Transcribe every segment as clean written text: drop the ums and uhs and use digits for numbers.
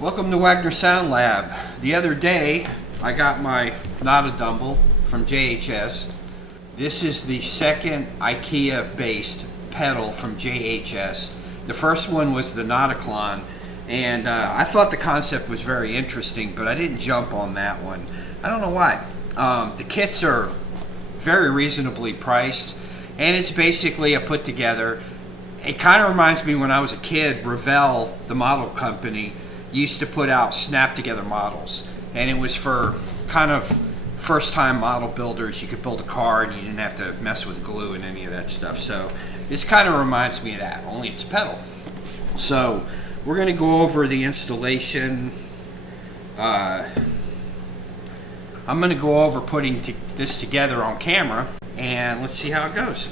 Welcome to Wagner Sound Lab. The other day, I got my Notadumble from JHS. This is the second IKEA-based pedal from JHS. The first one was the Notaclon, and I thought the concept was very interesting, but I didn't jump on that one. I don't know why. The kits are very reasonably priced, and it's basically a put together. It kind of reminds me when I was a kid, Revelle, the model company, used to put out snap together models, and it was for kind of first time model builders. You could build a car and you didn't have to mess with glue and any of that stuff. So this kind of reminds me of that, only it's a pedal. So we're going to go over the installation. I'm going to go over putting this together on camera, and let's see how it goes.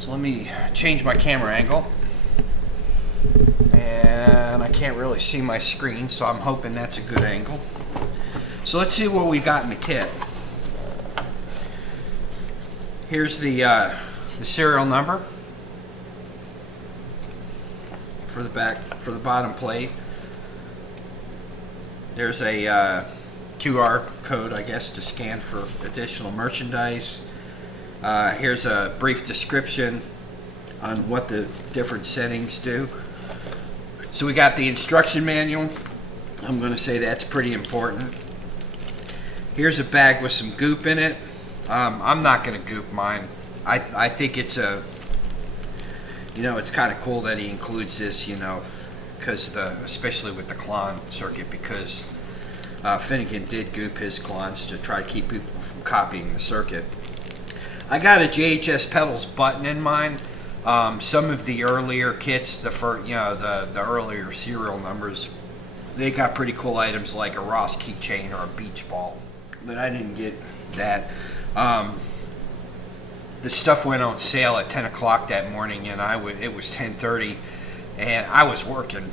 So let me change my camera angle, and I can't really see my screen, so I'm hoping that's a good angle. So let's see what we got in the kit. Here's the serial number for the back, for the bottom plate. There's a QR code, I guess, to scan for additional merchandise. Here's a brief description on what the different settings do. So we got the instruction manual. I'm going to say that's pretty important. Here's a bag with some goop in it. I'm not going to goop mine. I think it's a, it's kind of cool that he includes this, because especially with the Klon circuit, because Finnegan did goop his Klons to try to keep people from copying the circuit. I got a JHS pedals button in mine. Some of the earlier kits, the earlier serial numbers, they got pretty cool items like a Ross keychain or a beach ball, but I didn't get that. The stuff went on sale at 10 o'clock that morning, and it was 10:30, and I was working,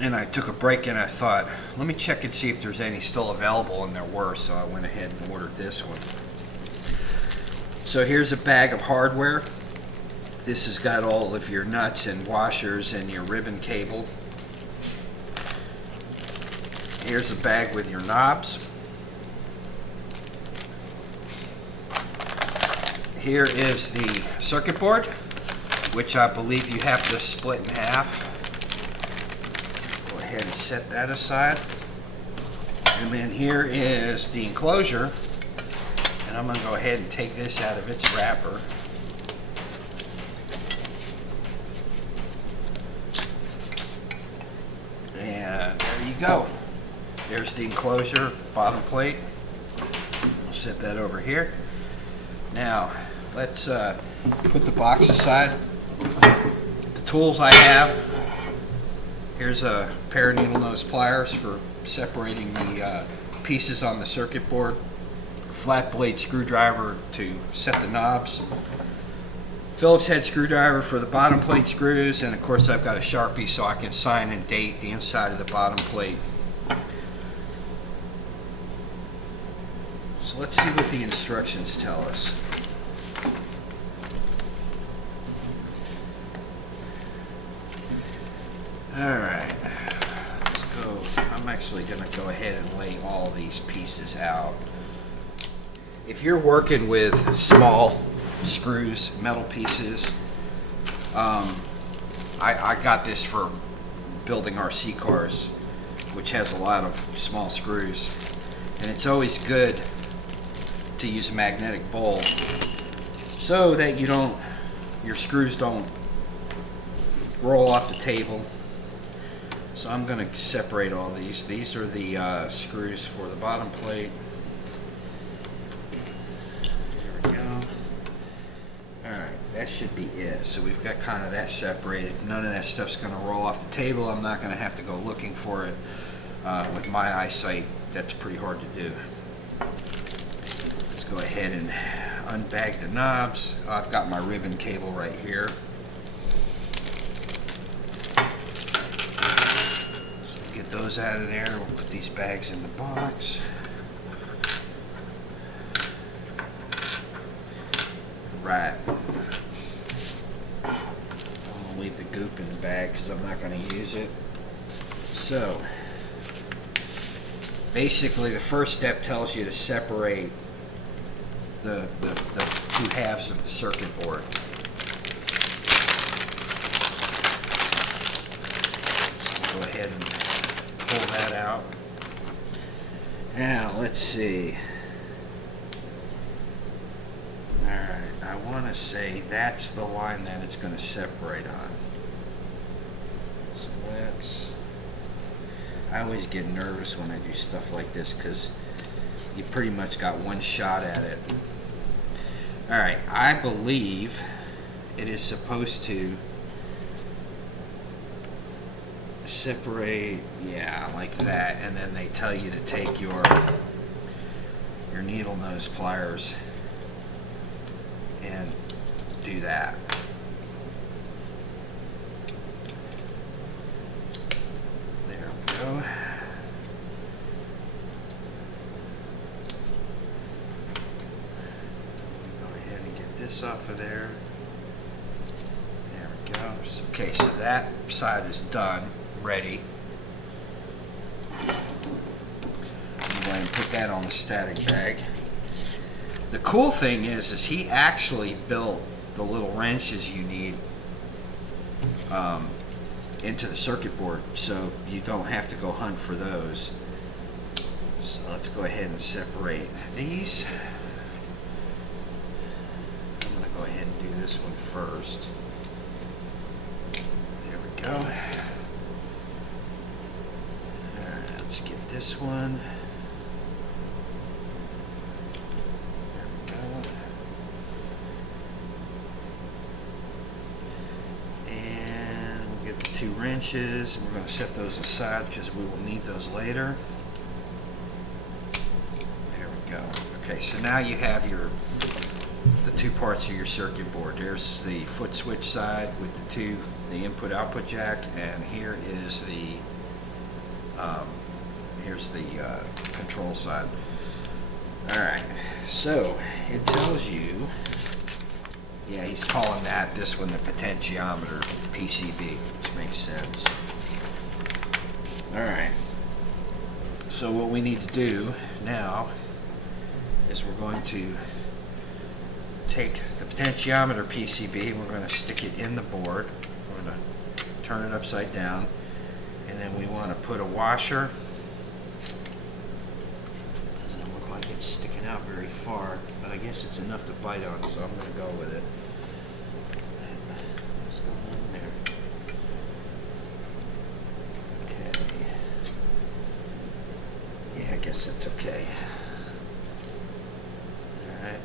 and I took a break, and I thought, let me check and see if there's any still available, and there were, so I went ahead and ordered this one. So here's a bag of hardware. This has got all of your nuts and washers and your ribbon cable. Here's a bag with your knobs. Here is the circuit board, which I believe you have to split in half. Go ahead and set that aside. And then here is the enclosure. And I'm going to go ahead and take this out of its wrapper. And there you go. There's the enclosure, bottom plate. I'll set that over here. Now, let's put the box aside. The tools I have. Here's a pair of needle nose pliers for separating the pieces on the circuit board. Flat blade screwdriver to set the knobs. Phillips head screwdriver for the bottom plate screws, and of course I've got a Sharpie so I can sign and date the inside of the bottom plate. So let's see what the instructions tell us. Alright, let's go. I'm actually going to go ahead and lay all these pieces out. If you're working with small screws, metal pieces, I got this for building RC cars, which has a lot of small screws, and it's always good to use a magnetic bowl so that your screws don't roll off the table. So I'm going to separate all these. These are the screws for the bottom plate. That should be it. So we've got kind of that separated. None of that stuff's going to roll off the table. I'm not going to have to go looking for it. With my eyesight, that's pretty hard to do. Let's go ahead and unbag the knobs. I've got my ribbon cable right here. So we'll get those out of there. We'll put these bags in the box. Right. Leave the goop in the bag because I'm not going to use it. So basically the first step tells you to separate the two halves of the circuit board. So go ahead and pull that out. Now let's see. Alright, I want to say that's the line that it's going to separate on. So that's... I always get nervous when I do stuff like this because you pretty much got one shot at it. Alright, I believe it is supposed to separate, yeah, like that, and then they tell you to take your needle nose pliers and do that. There we go. This off of there. There we go. Okay, so that side is done, ready. I'm going to put that on the static bag. The cool thing is he actually built the little wrenches you need into the circuit board, so you don't have to go hunt for those. So let's go ahead and separate these. Go ahead and do this one first. There we go. Alright, let's get this one. There we go. And we'll get the two wrenches. We're going to set those aside because we will need those later. There we go. Okay, so now you have the two parts of your circuit board. There's the foot switch side with the input output jack, and here is the control side. Alright, so it tells you, yeah, he's calling this one the potentiometer PCB, which makes sense. Alright, so what we need to do now is we're going to take the potentiometer PCB and we're going to stick it in the board. We're going to turn it upside down, and then we want to put a washer. It doesn't look like it's sticking out very far, but I guess it's enough to bite on, so I'm going to go with it. Let's go in there. Okay. Yeah, I guess that's okay. Alright.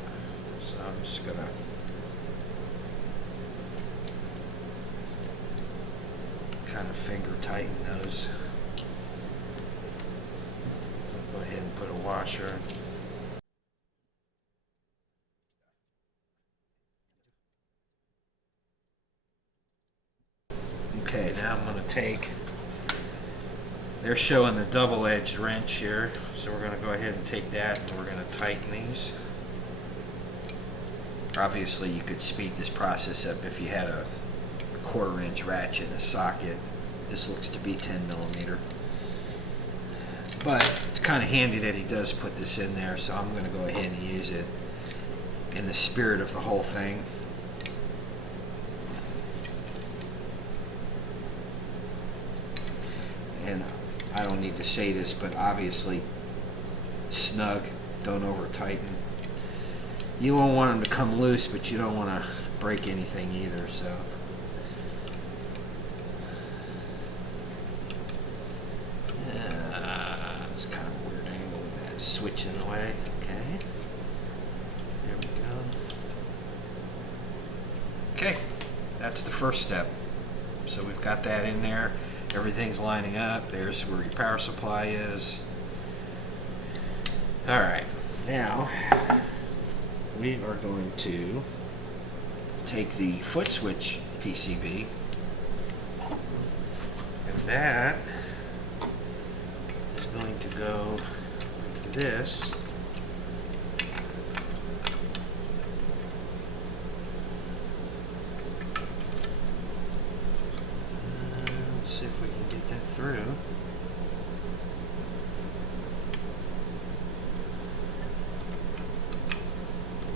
So I'm just gonna kind of finger tighten those. Go ahead and put a washer. Okay, now I'm going to take, they're showing the double-edged wrench here, so we're going to go ahead and take that and we're going to tighten these. Obviously you could speed this process up if you had a 1/4 inch ratchet in a socket. This looks to be 10 millimeter. But it's kind of handy that he does put this in there, so I'm going to go ahead and use it in the spirit of the whole thing. And I don't need to say this, but obviously snug, don't over tighten. You won't want them to come loose, but you don't want to break anything either, so. It's kind of a weird angle with that switch in the way. Okay. There we go. Okay, that's the first step. So we've got that in there. Everything's lining up. There's where your power supply is. All right, now we are going to take the foot switch PCB, and that is going to go like this. see if we can get that through.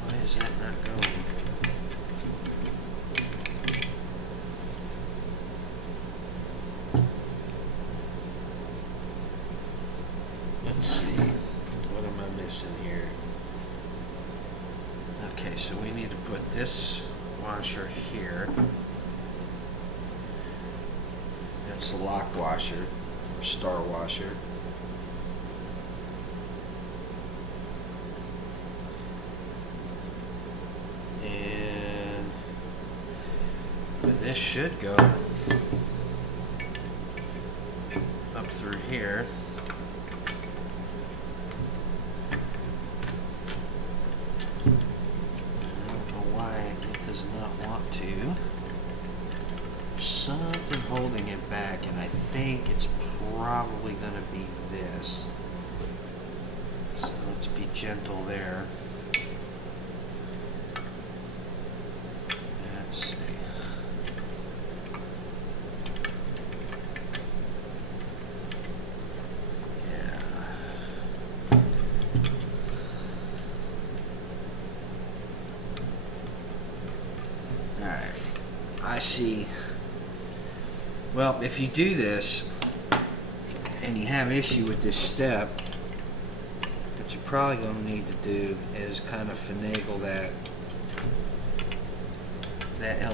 Why is that not going? Let's see. What am I missing here? Okay, so we need to put this washer here. That's the lock washer, or star washer. And this should go up through here. Something holding it back, and I think it's probably going to be this. So let's be gentle there. Let's see. Yeah. All right. I see. Well, if you do this and you have issue with this step, what you're probably going to need to do is kind of finagle that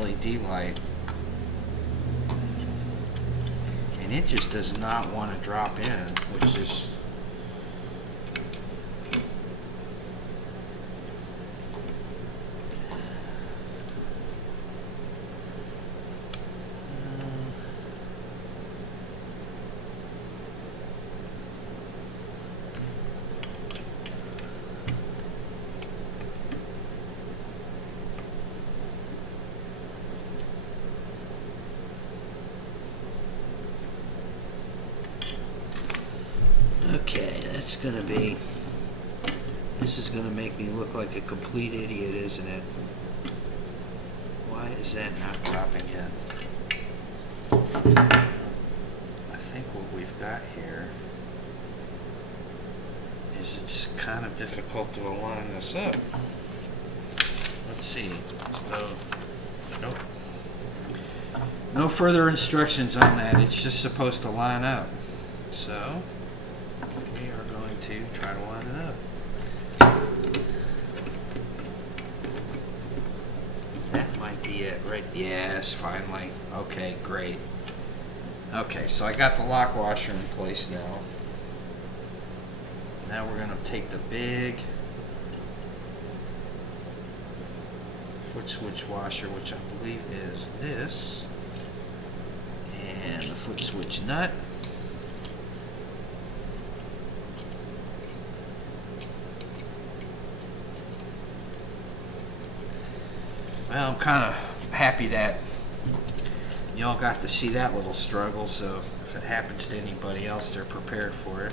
LED light, and it just does not want to drop in, which is okay, this is gonna make me look like a complete idiot, isn't it? Why is that not dropping in? I think what we've got here is it's kind of difficult to align this up. Let's see. Nope. No further instructions on that. It's just supposed to line up. So we are going to try to line it up. That might be it, right? Yes, finally. Okay, great. Okay, so I got the lock washer in place now. Now we're going to take the big foot switch washer, which I believe is this, and the foot switch nut. Well, I'm kind of happy that y'all got to see that little struggle, so if it happens to anybody else, they're prepared for it.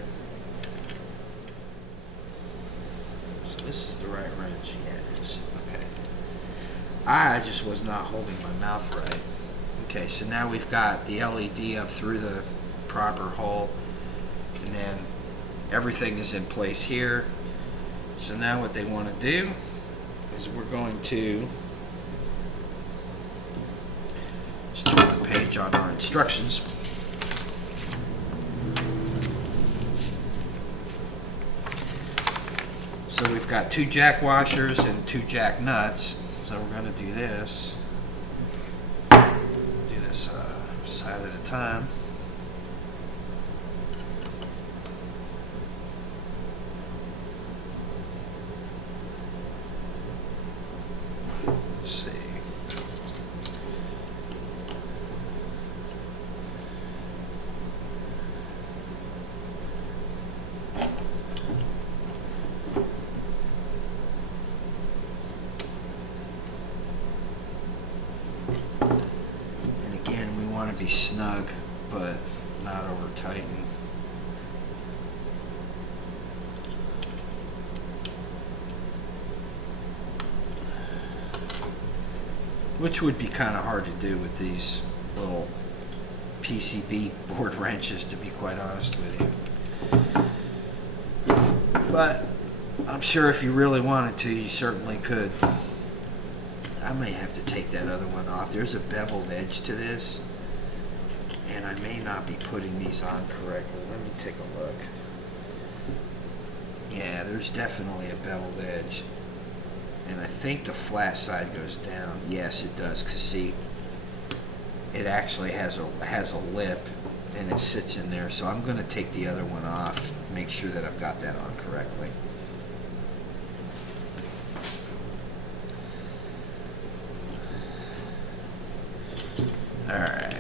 So this is the right wrench. Yeah, it is. Okay. I just was not holding my mouth right. Okay, so now we've got the LED up through the proper hole, and then everything is in place here. So now what they want to do is we're going to start a page on our instructions. So we've got 2 jack washers and 2 jack nuts. So we're going to do this. Do this side at a time. Let's see. Be snug, but not over tighten. Which would be kind of hard to do with these little PCB board wrenches, to be quite honest with you. But I'm sure if you really wanted to, you certainly could. I may have to take that other one off. There's a beveled edge to this, and I may not be putting these on correctly. Let me take a look. Yeah, there's definitely a beveled edge. And I think the flat side goes down. Yes, it does, because see, it actually has a lip, and it sits in there. So I'm going to take the other one off, make sure that I've got that on correctly. All right.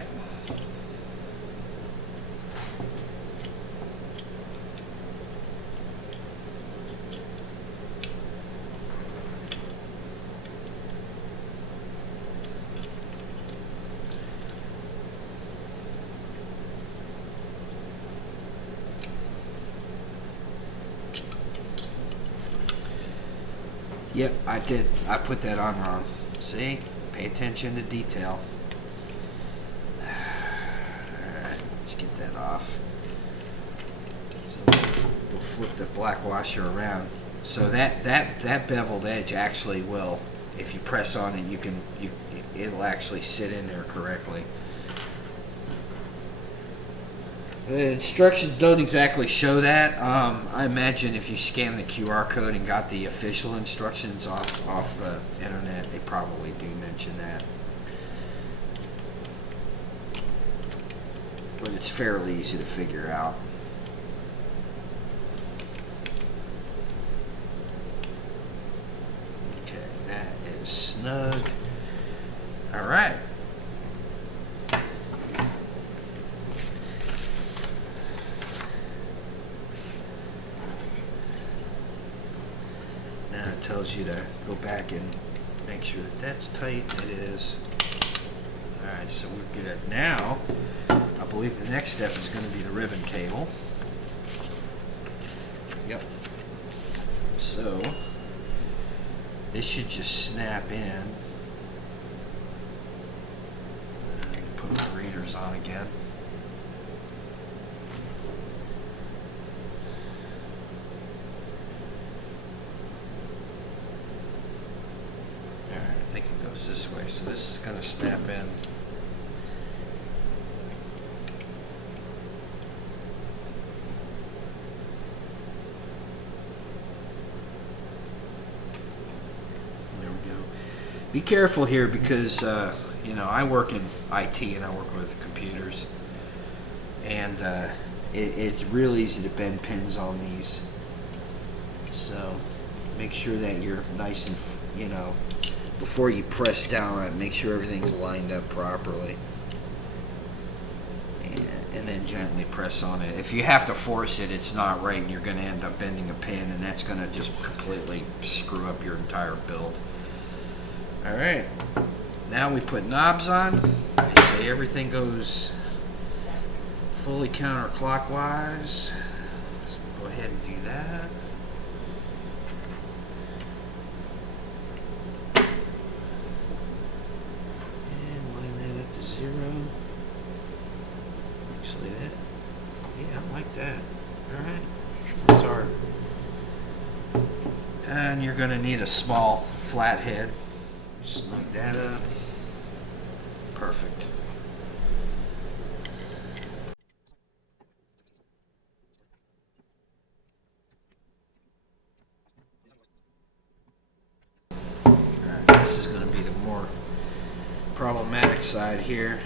Yep, I did. I put that on wrong. See? Pay attention to detail. Alright, let's get that off. So we'll flip the black washer around. So that beveled edge actually will, if you press on it, it'll actually sit in there correctly. The instructions don't exactly show that. I imagine if you scan the QR code and got the official instructions off the internet, they probably do mention that. But it's fairly easy to figure out. Okay, that is snug. All right. It tells you to go back and make sure that that's tight. It is. Alright, so we're good. Now, I believe the next step is going to be the ribbon cable. Yep. So, this should just snap in. Put my readers on again. I think it goes this way, so this is going to snap in. There we go. Be careful here because you know, I work in IT and I work with computers, and it's real easy to bend pins on these. So make sure that you're nice and, you know, before you press down on it, make sure everything's lined up properly. And then gently press on it. If you have to force it, it's not right, and you're going to end up bending a pin, and that's going to just completely screw up your entire build. Alright, now we put knobs on. I say everything goes fully counterclockwise. So go ahead and do that. Zero. Actually, yeah, I like that. Alright, that's our. And you're going to need a small flathead. Snug that up. Perfect. Alright, this is going to be the more problematic side here,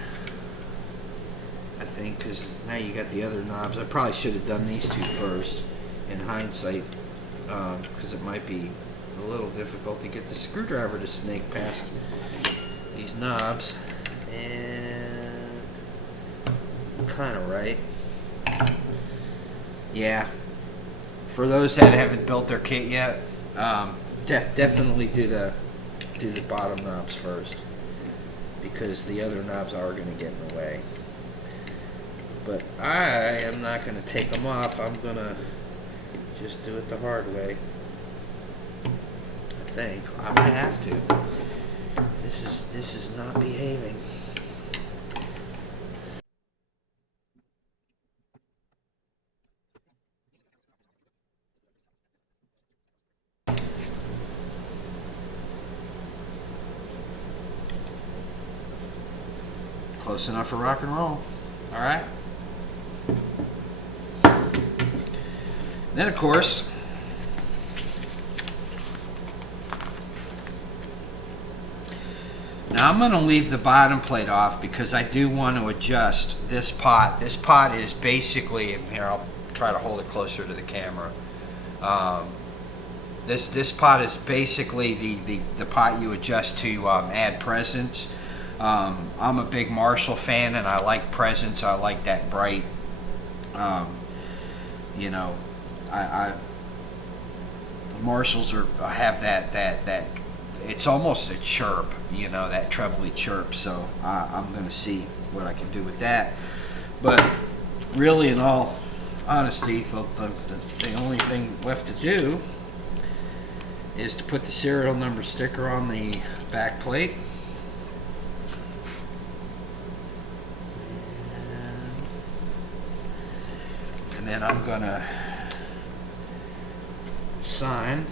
I think, because now you got the other knobs. I probably should have done these two first in hindsight, because it might be a little difficult to get the screwdriver to snake past these knobs. And kind of right. Yeah, for those that haven't built their kit yet, definitely do the bottom knobs first, because the other knobs are going to get in the way. But I am not going to take them off. I'm going to just do it the hard way. I think I might have to. This is not behaving. close enough for rock and roll. All right. Then, of course, now I'm going to leave the bottom plate off because I do want to adjust this pot. This pot is basically, here I'll try to hold it closer to the camera. This pot is basically the pot you adjust to add presents. I'm a big Marshall fan and I like presents. I like that bright, you know, Marshalls have that it's almost a chirp, you know, that trebly chirp. So I'm going to see what I can do with that. But really, in all honesty, the only thing left to do is to put the serial number sticker on the back plate. And then I'm going to sign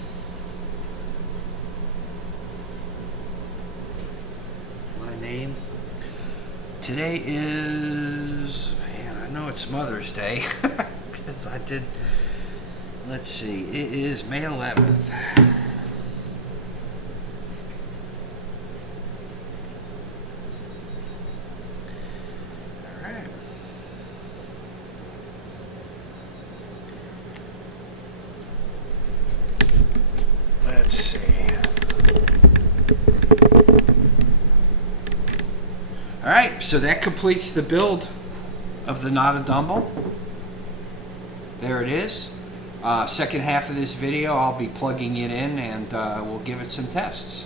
my name. Today is, man, I know it's Mother's Day because I did, let's see, it is May 11th. All right. Let's see. All right, so that completes the build of the Notadumble. There it is. Second half of this video, I'll be plugging it in and we'll give it some tests.